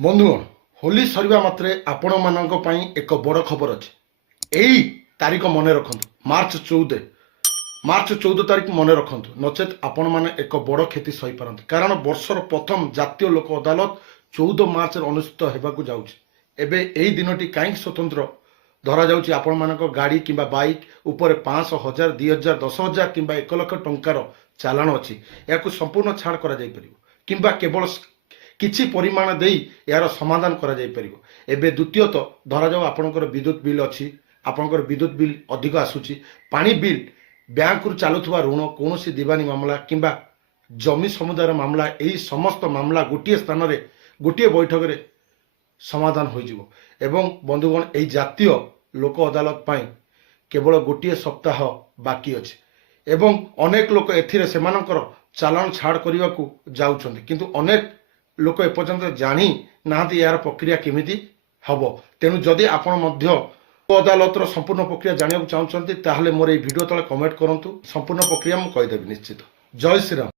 ବନ୍ଧୁଗଣ, ହୋଲି ସରିବା ମାତ୍ରେ ଆପଣମାନଙ୍କ ପାଇଁ ଏକ ବଡ଼ ଖବର ଅଛି। ଏଇ ତାରିଖ ମନେ ରଖନ୍ତୁ, ମାର୍ଚ୍ଚ 14 ତାରିଖ ମନେ ରଖନ୍ତୁ, ନଚେତ୍ ଆପଣମାନେ ଏକ ବଡ଼ କ୍ଷତି ସହିପାରନ୍ତି। କାରଣ ବର୍ଷର ପ୍ରଥମ ଜାତୀୟ ଲୋକ ଅଦାଲତ 14 ମାର୍ଚ୍ଚରେ ଅନୁଷ୍ଠିତ ହେବାକୁ ଯାଉଛି। ଏବେ ଏହି ଦିନଟି କାହିଁକି ସ୍ୱତନ୍ତ୍ର ଧରାଯାଉଛି? ଆପଣମାନଙ୍କ ଗାଡ଼ି କିମ୍ବା ବାଇକ୍ ଉପରେ 500, 1000, 2000, 10,000 କିମ୍ବା 1 ଲକ୍ଷ ଟଙ୍କାର ଚାଲାଣ ଅଛି। ଏହାକୁ ସମ୍ପୂର୍ଣ୍ଣ ଛାଡ଼ କରାଯାଇପାରିବ କିମ୍ବା କେବଳ କିଛି ପରିମାଣ ଦେଇ ଏହାର ସମାଧାନ କରାଯାଇପାରିବ। ଏବେ ଦ୍ୱିତୀୟତଃ ଧରାଯାଉ ଆପଣଙ୍କର ବିଦ୍ୟୁତ ବିଲ୍ ଅଛି, ଆପଣଙ୍କର ବିଦ୍ୟୁତ ବିଲ୍ ଅଧିକ ଆସୁଛି, ପାଣି ବିଲ୍, ବ୍ୟାଙ୍କରୁ ଚାଲୁଥିବା ଋଣ, କୌଣସି ଦିବାନୀ ମାମଲା କିମ୍ବା ଜମି ସମୁଦାୟର ମାମଲା, ଏହି ସମସ୍ତ ମାମଲା ଗୋଟିଏ ସ୍ଥାନରେ ଗୋଟିଏ ବୈଠକରେ ସମାଧାନ ହୋଇଯିବ। ଏବଂ ବନ୍ଧୁଗଣ, ଏହି ଜାତୀୟ ଲୋକ ଅଦାଲତ ପାଇଁ କେବଳ ଗୋଟିଏ ସପ୍ତାହ ବାକି ଅଛି ଏବଂ ଅନେକ ଲୋକ ଏଥିରେ ସେମାନଙ୍କର ଚାଲାଣ ଛାଡ଼ କରିବାକୁ ଯାଉଛନ୍ତି, କିନ୍ତୁ ଅନେକ ଲୋକ ଏପର୍ଯ୍ୟନ୍ତ ଜାଣି ନାହାନ୍ତି ଏହାର ପ୍ରକ୍ରିୟା କେମିତି ହେବ। ତେଣୁ ଯଦି ଆପଣ ମଧ୍ୟ ଅଦାଲତର ସମ୍ପୂର୍ଣ୍ଣ ପ୍ରକ୍ରିୟା ଜାଣିବାକୁ ଚାହୁଁଛନ୍ତି, ତାହେଲେ ମୋର ଏହି ଭିଡ଼ିଓ ତଳେ କମେଣ୍ଟ କରନ୍ତୁ। ସମ୍ପୂର୍ଣ୍ଣ ପ୍ରକ୍ରିୟା ମୁଁ କହିଦେବି ନିଶ୍ଚିତ। ଜୟ ଶ୍ରୀରାମ।